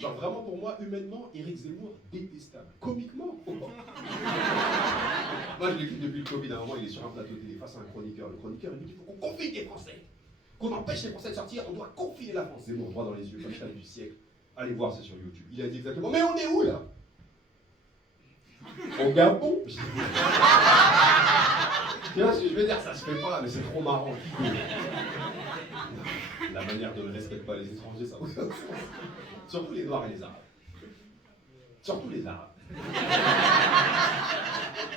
Genre vraiment pour moi, humainement, Éric Zemmour, détestable. Comiquement, moi je l'écoute depuis le Covid, à un moment il est sur un plateau télé face à un chroniqueur. Le chroniqueur il dit qu'il faut qu'on confine les Français. Qu'on empêche les Français de sortir, on doit confiner la France. Zemmour, droit dans les yeux, punchline du siècle. Allez voir, c'est sur YouTube. Il a dit exactement, mais on est où là? Au Gabon. Tu vois ce que je veux dire? Ça se fait pas, mais c'est trop marrant. La manière dont on ne respecte pas les étrangers, ça. Surtout les Noirs et les Arabes. Surtout les Arabes.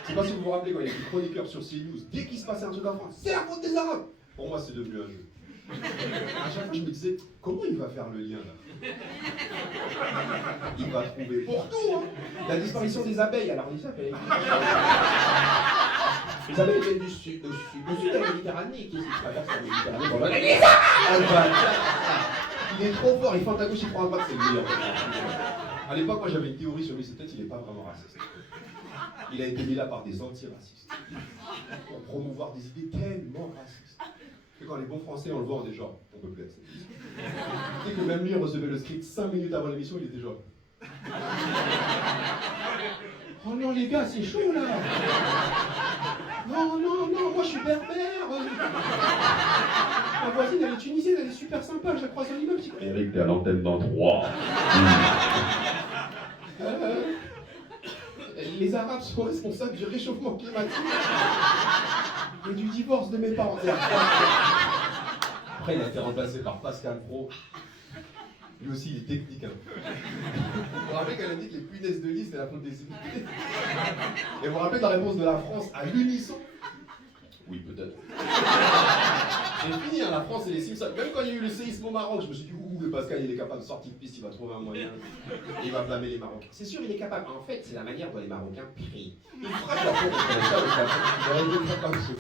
Je sais pas si vous vous rappelez quand il y a des chroniqueurs sur CNews, dès qu'il se passait un truc en France, c'est la faute des Arabes. Pour moi, c'est devenu un jeu. À chaque fois, je me disais, comment il va faire le lien là? Il va trouver pour tout, hein. La disparition des abeilles, alors les abeilles. Les abeilles viennent du sud de la Méditerranée, qui traverse la Méditerranée. Bon, là, les il est trop fort, il fend à gauche, il prend à droite, c'est le meilleur. À l'époque, moi j'avais une théorie sur lui, c'est peut-être qu'il n'est pas vraiment raciste. Il a été mis là par des antiracistes. Pour promouvoir des idées tellement racistes. Et quand les bons Français, on le voit, on est genre, on peut plus être ça. Dès que même lui recevait le script 5 minutes avant l'émission, il était genre. Oh non les gars, c'est chaud là. Non, non, non, moi je suis berbère. Ma voisine, elle est tunisienne, elle est super sympa, je la croise dans l'immeuble. Eric, t'es à l'antenne dans 3. Les Arabes sont responsables du réchauffement climatique et du divorce de mes parents. Après, il a été remplacé par Pascal Pro. Lui aussi, il est technique. Hein. Vous vous rappelez qu'elle a dit que les punaises de lit, c'était la faute des immigrés? Et vous vous rappelez de la réponse de la France à l'unisson? Oui, peut-être. C'est fini, hein, la France et les Simpsons. Même quand il y a eu le séisme au Maroc, je me suis dit, ouh, le Pascal, il est capable de sortir de piste, il va trouver un moyen. Il va blâmer les Marocains. C'est sûr, il est capable. En fait, c'est la manière dont les Marocains prient. Ils frappent leur peau contre les chats,